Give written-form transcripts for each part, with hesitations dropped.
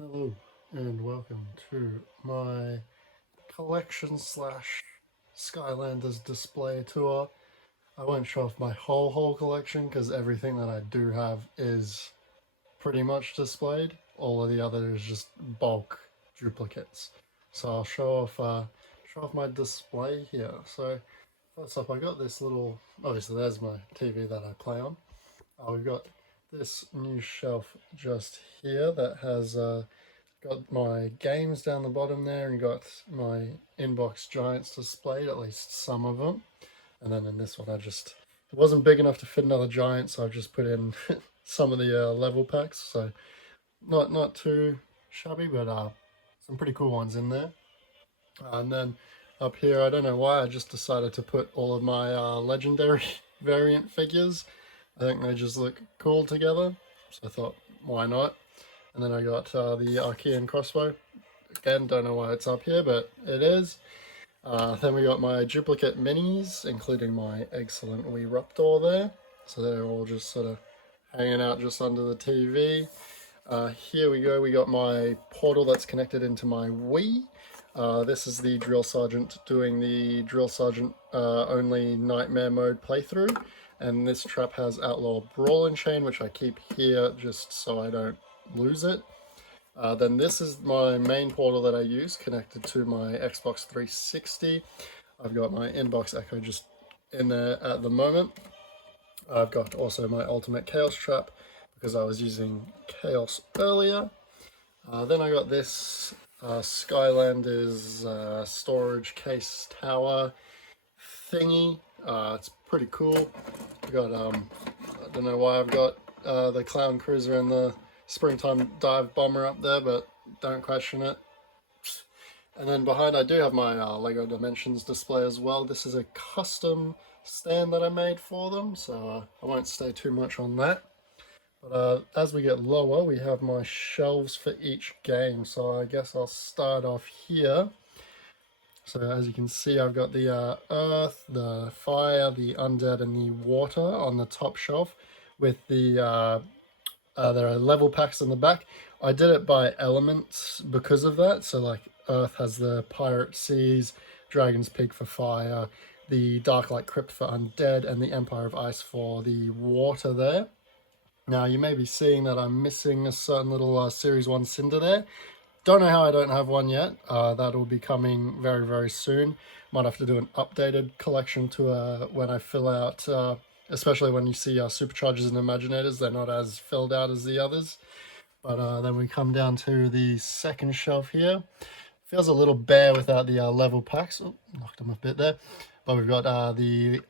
Hello and welcome to my collection slash Skylanders display tour. I won't show off my whole collection because everything that I do have is pretty much displayed. All of the other is just bulk duplicates. So I'll show off my display here. So first up, I got this little. Obviously, there's my TV that I play on. We've got this new shelf just here that has got my games down the bottom there and got my inbox giants displayed, at least some of them. And then in this one, it wasn't big enough to fit another giant, so I've just put in some of the level packs. So not too shabby, but some pretty cool ones in there. And then up here, I don't know why, I just decided to put all of my legendary variant figures. I think they just look cool together, so I thought, why not? And then I got the Archean crossbow. Again, don't know why it's up here, but it is. Then we got my duplicate minis, including my excellent Wii Raptor there. So they're all just sort of hanging out just under the TV. Here we go, we got my portal that's connected into my Wii. This is the Drill Sergeant doing the Drill Sergeant only Nightmare mode playthrough. And this trap has Outlaw Brawl and Chain, which I keep here just so I don't lose it. Then this is my main portal that I use connected to my Xbox 360. I've got my inbox echo just in there at the moment. I've got also my ultimate chaos trap because I was using chaos earlier. Then I got this Skylanders storage case tower thingy. It's pretty cool. I got I don't know why I've got the Clown Cruiser and the Springtime Dive Bomber up there, but don't question it. And then behind I do have my Lego Dimensions display as well. This is a custom stand that I made for them, so I won't stay too much on that. But as we get lower, we have my shelves for each game, so I guess I'll start off here. So as you can see, I've got the earth, the fire, the undead, and the water on the top shelf with the there are level packs in the back. I did it by elements because of that. So like Earth has the Pirate Seas, Dragon's Peak for fire, the Darklight Crypt for undead, and the Empire of Ice for the water there. Now you may be seeing that I'm missing a certain little Series 1 Cinder there. Don't know how I don't have one yet. That will be coming very soon. Might have to do an updated collection to when I fill out, especially when you see Superchargers and Imaginators. They're not as filled out as the others. But then we come down to the second shelf here. Feels a little bare without the level packs. Oh, knocked them a bit there. But we've got the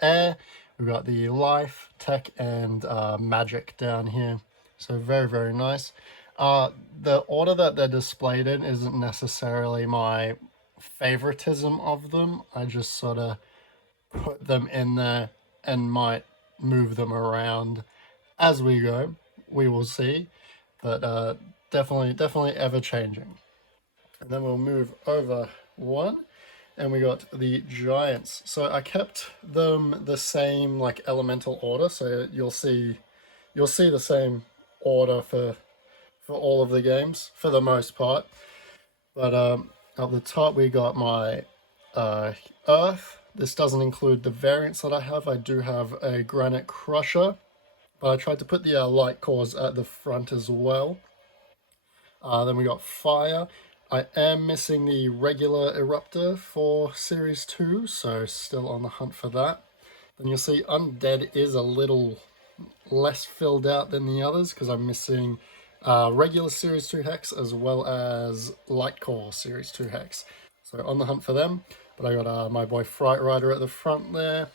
air, we've got the life, tech, and magic down here. So very nice. The order that they're displayed in isn't necessarily my favoritism of them. I just sort of put them in there and might move them around as we go. We will see, but definitely ever changing. And then we'll move over one, and we got the giants. So I kept them the same like elemental order, so you'll see the same order for all of the games for the most part. But at the top we got my Earth. This doesn't include the variants that I have. I do have a Granite Crusher, but I tried to put the light cores at the front as well. Then we got Fire. I am missing the regular Eruptor for Series 2, so still on the hunt for that. Then you'll see Undead is a little less filled out than the others because I'm missing regular Series 2 Hex as well as Light Core Series 2 Hex. So on the hunt for them. But I got my boy Fright Rider at the front there.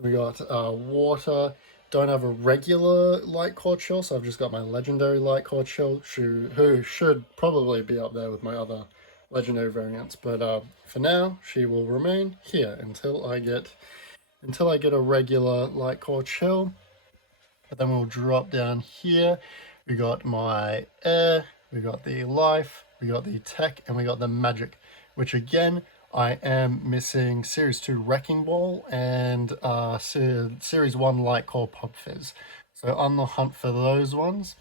We got Water. Don't have a regular Light Core Chill, so I've just got my legendary Light Core Chill, who should probably be up there with my other legendary variants. But for now, she will remain here until I get a regular Light Core Chill. But then we'll drop down here. We got my air, we got the life, we got the tech, and we got the magic, which again, I am missing Series 2 Wrecking Ball and Series 1 Light Core Pop Fizz. So on the hunt for those ones.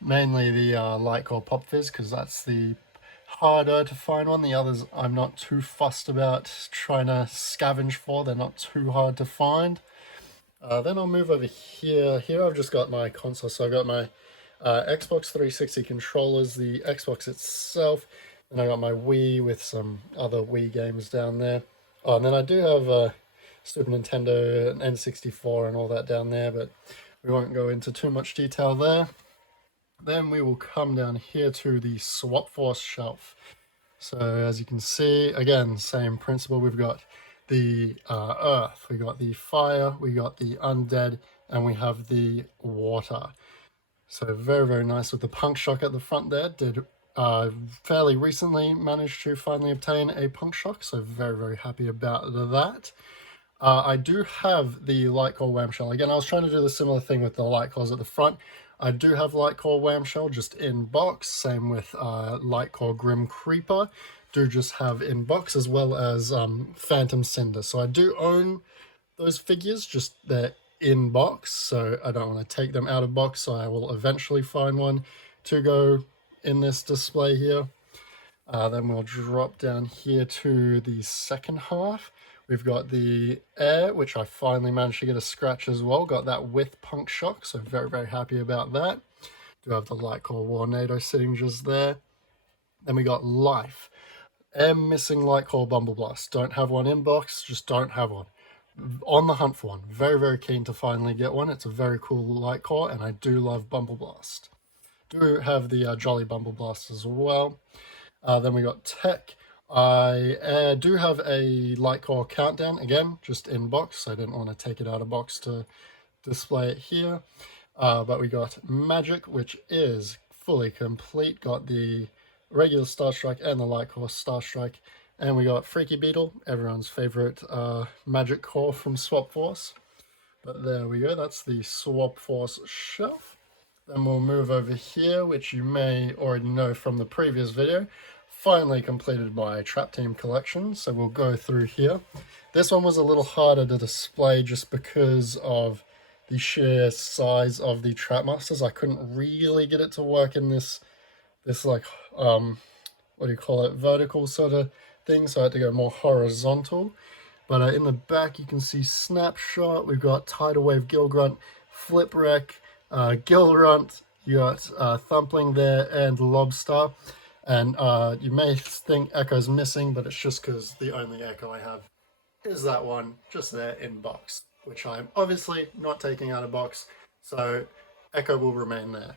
Mainly the Light Core Pop Fizz, because that's the harder to find one. The others I'm not too fussed about trying to scavenge for. They're not too hard to find. Then I'll move over here. Here I've just got my console. So I've got my Xbox 360 controllers, the Xbox itself, and I got my Wii with some other Wii games down there. Oh, and then I do have Super Nintendo and N64 and all that down there, but we won't go into too much detail there. Then we will come down here to the Swap Force shelf. So as you can see, again, same principle. We've got the earth, we got the fire, we got the undead, and we have the water. So very, very nice with the punk shock at the front there. Did fairly recently manage to finally obtain a punk shock, so very, very happy about that. I do have the light core wham shell. Again, I was trying to do the similar thing with the light cores at the front. I do have light core wham shell just in box. Same with light core grim creeper. Do just have in box, as well as phantom cinder. So I do own those figures, just they're in box. So I don't want to take them out of box. So I will eventually find one to go in this display here. Then we'll drop down here to the second half. We've got the air, which I finally managed to get a scratch as well. Got that with punk shock, so very, very happy about that. Do have the light core Warnado sitting just there. Then we got life. Am missing light core Bumble Blast. Don't have one in box, just don't have one. On the hunt for one. Very, very keen to finally get one. It's a very cool light core, and I do love Bumble Blast. Do have the Jolly Bumble Blast as well. Then we got tech. I do have a light core countdown, again, just in box. So I didn't want to take it out of box to display it here. But we got magic, which is fully complete. Got the regular Star Strike and the light core Star Strike. And we got Freaky Beetle, everyone's favorite magic core from Swap Force. But there we go, that's the Swap Force shelf. Then we'll move over here, which you may already know from the previous video. Finally completed my Trap Team collection, so we'll go through here. This one was a little harder to display just because of the sheer size of the Trap Masters. I couldn't really get it to work in this like, what do you call it, vertical sort of thing, so I had to go more horizontal. But in the back you can see Snapshot, we've got Tidal Wave Gilgrunt, Flipwreck, Gilrunt, you got Thumpling there, and Lobster. And you may think Echo's missing, but it's just because the only Echo I have is that one just there in box, which I'm obviously not taking out of box, so Echo will remain there.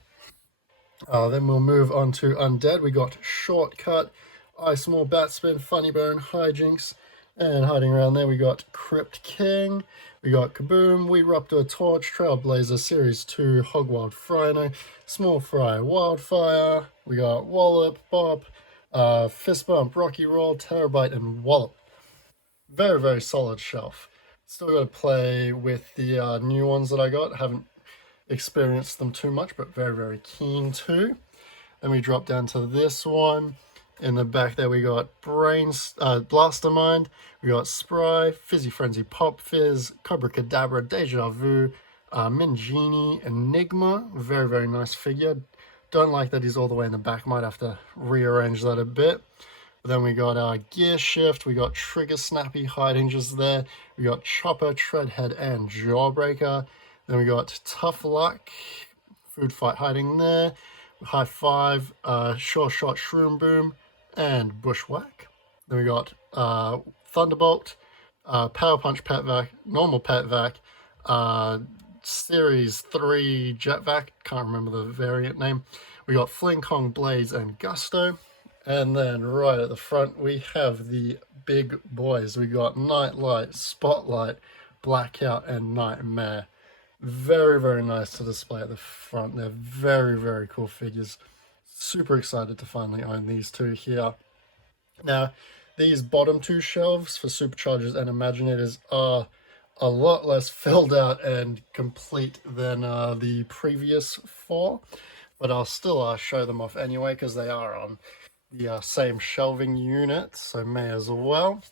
Then we'll move on to Undead. We got Shortcut, Ice Maw, Batspin, Funny Bone, Hijinks, and hiding around there we got Crypt King, we got Kaboom, Weeruptor, Torch, Trailblazer, Series 2, Hogwild Frino, Small Fry, Wildfire, we got Wallop, Bop, Fist Bump, Rocky Roll, Terabyte, and Wallop. Very, very solid shelf. Still got to play with the new ones that I got. Haven't experienced them too much, but very, very keen to. Then we drop down to this one. In the back there we got Blastermind, we got Spry, Fizzy Frenzy, Pop Fizz, Cobra Kadabra, Deja Vu, Mingini, Enigma. Very, very nice figure. Don't like that he's all the way in the back. Might have to rearrange that a bit. But then we got Gear Shift, we got Trigger Snappy hiding just there. We got Chopper, Treadhead, and Jawbreaker. Then we got Tough Luck, Food Fight hiding there. High Five, Sure Shot, Shroom Boom, and Bushwhack. Then we got Thunderbolt, Power Punch Pet Vac, Normal Pet Vac, Series 3 Jet Vac, can't remember the variant name. We got Fling Kong, Blaze, and Gusto. And then right at the front we have the big boys. We got Nightlight, Spotlight, Blackout, and Nightmare. Very, very nice to display at the front. They're very, very cool figures. Super excited to finally own these two here. Now, these bottom two shelves for Superchargers and Imaginators are a lot less filled out and complete than the previous four, but I'll still show them off anyway because they are on the same shelving unit, so may as well.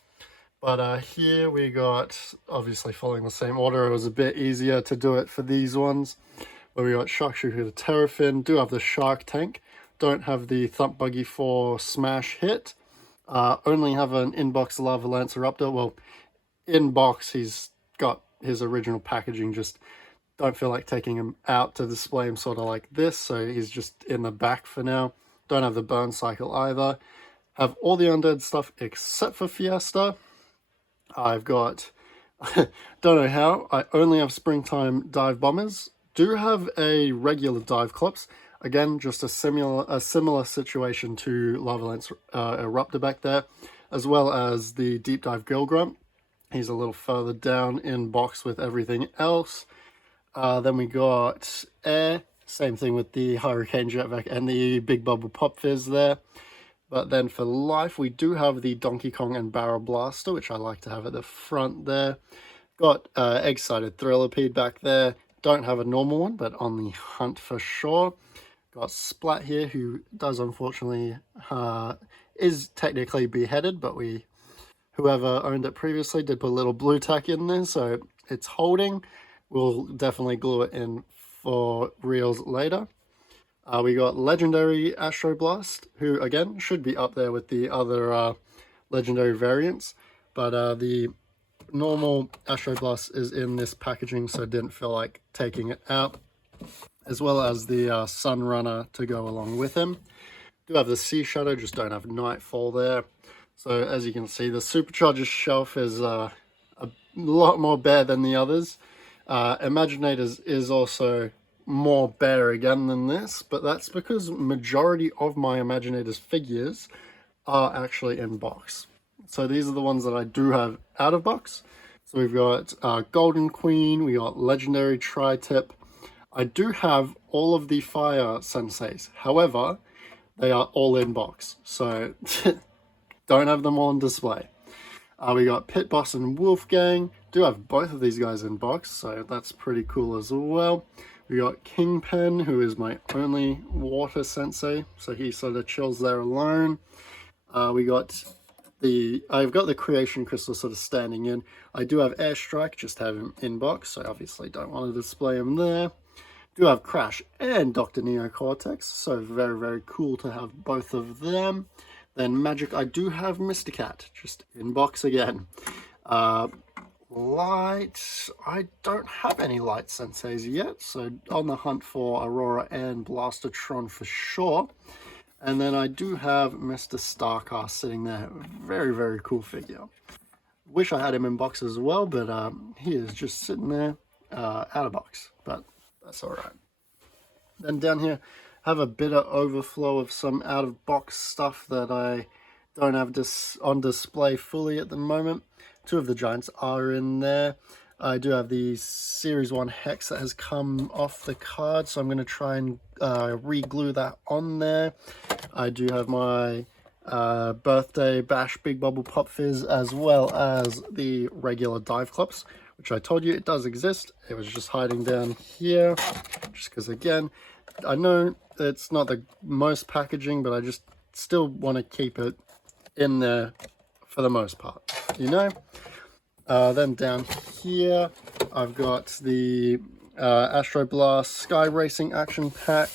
But here we got, obviously following the same order, it was a bit easier to do it for these ones. where we got Sharkshooter the Terrafin, do have the Shark Tank, don't have the Thump Buggy for Smash Hit, only have an in-box Lava Lanceraptor. Well, in-box he's got his original packaging, just don't feel like taking him out to display him sort of like this, so he's just in the back for now. Don't have the Burn Cycle either. Have all the undead stuff except for Fiesta. I've got, don't know how, I only have Springtime Dive Bombers. Do have a regular Dive Clips. Again, just a similar situation to Lava Lance Eruptor back there, as well as the Deep Dive Girl Grunt. He's a little further down in box with everything else. Then we got Air, same thing with the Hurricane Jetpack and the Big Bubble Pop Fizz there. But then for life, we do have the Donkey Kong and Barrel Blaster, which I like to have at the front there. Got Egg-Sided Thrillipede back there. Don't have a normal one, but on the hunt for sure. Got Splat here, who does unfortunately, is technically beheaded, but whoever owned it previously did put a little blue tack in there, so it's holding. We'll definitely glue it in for reals later. We got Legendary Astroblast, who again should be up there with the other legendary variants, but the normal Astroblast is in this packaging, so I didn't feel like taking it out, as well as the Sunrunner to go along with him. Do have the Sea Shadow, just don't have Nightfall there. So as you can see, the Superchargers shelf is a lot more bare than the others. Imaginators is also more bare again than this, but that's because majority of my Imaginators figures are actually in box. So these are the ones that I do have out of box. So we've got Golden Queen, we got Legendary Tri-Tip. I do have all of the Fire Senseis, however, they are all in box, so don't have them all on display. We got Pit Boss and Wolfgang. Do have both of these guys in box, so that's pretty cool as well. We got Kingpin, who is my only water sensei, so he sort of chills there alone. I've got the Creation Crystal sort of standing in. I do have Airstrike, just have him in box, so obviously don't want to display him there. Do have Crash and Dr. Neo Cortex, so very, very cool to have both of them. Then Magic, I do have Mr. Cat, just in box again. Light, I don't have any Light Senseis yet, so on the hunt for Aurora and Blastertron for sure. And then I do have Mr. Starcast sitting there, very, very cool figure. Wish I had him in box as well, but he is just sitting there out of box, but that's all right. Then down here, have a bit of overflow of some out of box stuff that I don't have on display fully at the moment. Two of the Giants are in there. I do have the Series 1 Hex that has come off the card, so I'm going to try and re-glue that on there. I do have my Birthday Bash Big Bubble Pop Fizz, as well as the regular Dive Clips, which I told you it does exist. It was just hiding down here, just because, again, I know it's not the most packaging, but I just still want to keep it in there for the most part, you know? Then down here, I've got the Astro Blast Sky Racing Action Pack,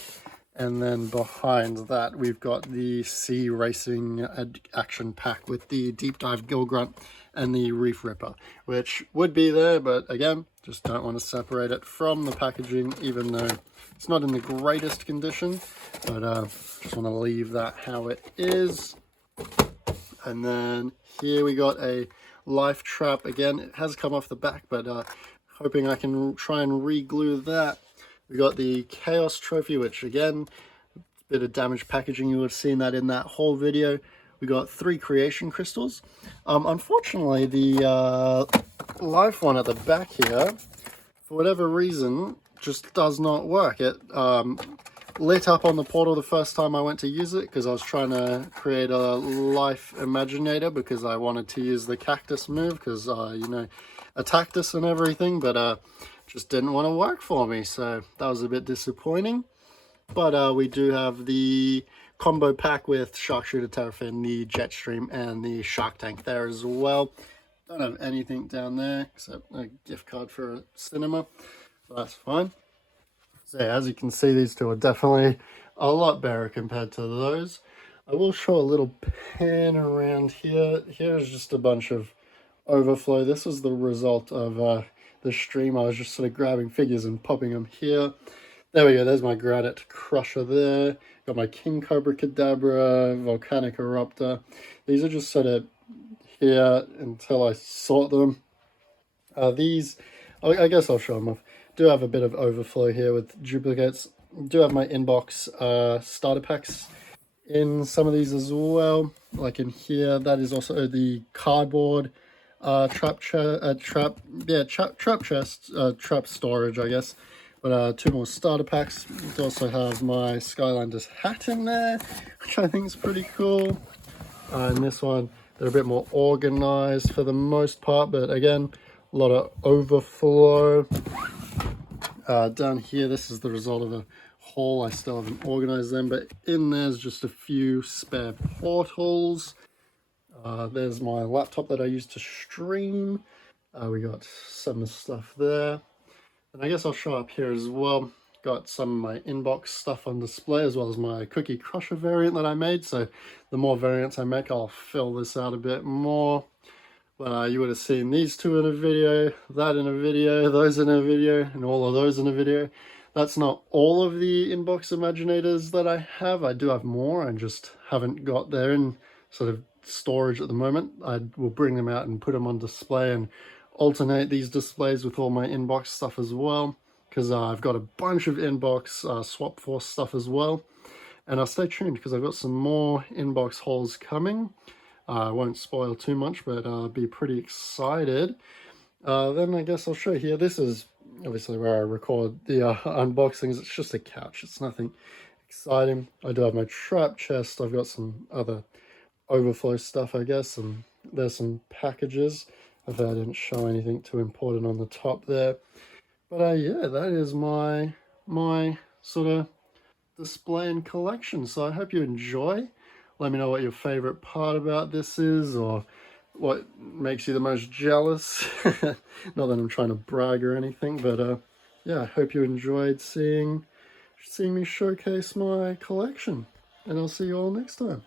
and then behind that, we've got the Sea Racing Action Pack with the Deep Dive Gill Grunt and the Reef Ripper, which would be there, but again, just don't want to separate it from the packaging, even though it's not in the greatest condition, but just want to leave that how it is. And then here we got a Life Trap. Again, it has come off the back, but hoping I can try and re-glue that. We got the Chaos Trophy, which again, a bit of damaged packaging. You would have seen that in that whole video. We got 3 Creation Crystals. Unfortunately, the Life one at the back here, for whatever reason, just does not work. It lit up on the portal the first time I went to use it, because I was trying to create a Life Imaginator, because I wanted to use the Cactus move, because, you know, attacked us and everything, but just didn't want to work for me, so that was a bit disappointing. But we do have the combo pack with Sharkshooter Terrafin, the Jetstream, and the Shark Tank there as well. Don't have anything down there except a gift card for a cinema, so that's fine. So yeah, as you can see, these two are definitely a lot better compared to those. I will show a little pan around here. Here's just a bunch of overflow. This was the result of the stream. I was just sort of grabbing figures and popping them here. There we go, there's my granite crusher there. Got my King Cobra Cadabra, Volcanic Eruptor. These are just sort of here until I sort them. These, I guess I'll show them off. Do have a bit of overflow here with duplicates. Do have my inbox starter packs in some of these as well. Like in here, that is also the cardboard trap chest, trap storage, I guess. But two more starter packs. We also have my Skylanders hat in there, which I think is pretty cool. And this one, they're a bit more organized for the most part, but again, a lot of overflow. Down here, this is the result of a haul. I still haven't organized them, but in there's just a few spare portals. There's my laptop that I use to stream. We got some stuff there. And I guess I'll show up here as well. Got some of my inbox stuff on display, as well as my Cookie Crusher variant that I made. So the more variants I make, I'll fill this out a bit more. But you would have seen these two in a video, that in a video, those in a video, and all of those in a video. That's not all of the inbox Imaginators that I have. I do have more. I just haven't got there in sort of storage at the moment. I will bring them out and put them on display and alternate these displays with all my inbox stuff as well, because I've got a bunch of inbox swap force stuff as well. And stay tuned, because I've got some more inbox hauls coming. I won't spoil too much, but be pretty excited. Then I guess I'll show you here. This is obviously where I record the unboxings. It's just a couch. It's nothing exciting. I do have my trap chest. I've got some other overflow stuff, I guess, and there's some packages. I didn't show anything too important on the top there. But yeah, that is my sort of display and collection. So I hope you enjoy. Let me know what your favorite part about this is, or what makes you the most jealous. Not that I'm trying to brag or anything, but yeah, I hope you enjoyed seeing me showcase my collection. And I'll see you all next time.